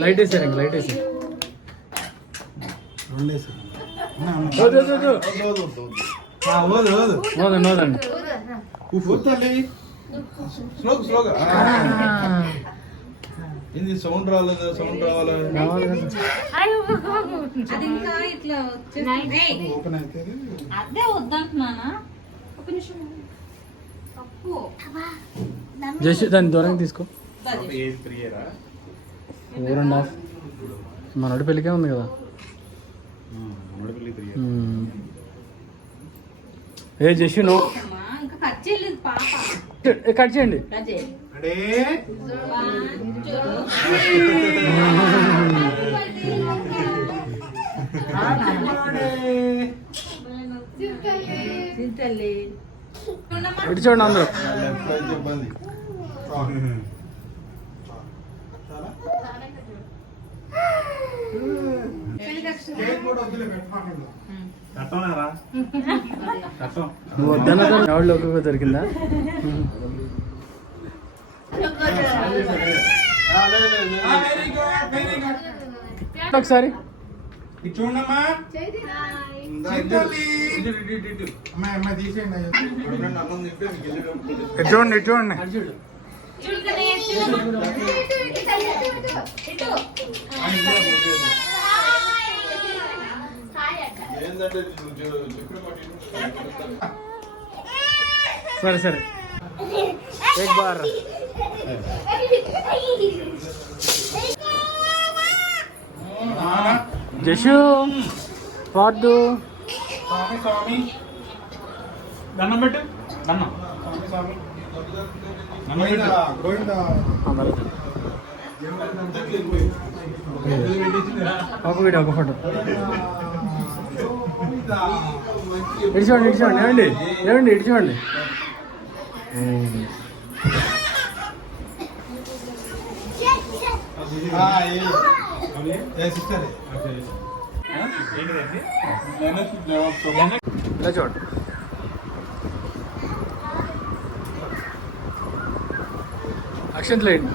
Light వేసారు ఇంకా light వేసారు నోదండి ఏంది సౌండ్ రాలేదు, సౌండ్ రావాలి. జస్ట్ దాన్ని దూరంగా తీసుకో. 4.5 మనోడి పెళ్ళికే ఉంది కదా. ఏ జస్ట్ నో కట్ చేయండి. ఇటు చూడండి అందరూ. నువ్వు వద్దన్నా ఎవరు ఒక్కొక్క దొరికిందా? ఒకసారి చూడమ్మా, చూడండి చూడండి. సరే సరే एक बार జషు పాడు స్వామి స్వామి దండం పెట్టు. దండం స్వామి ఒక వీడియో ఒక ఫోటో ఇటు చూడండి ఇటు చూడండి ఏమండి ఏమండి ఇటు చూడండి. ఇలా చూడండి. అక్షంతలేండి.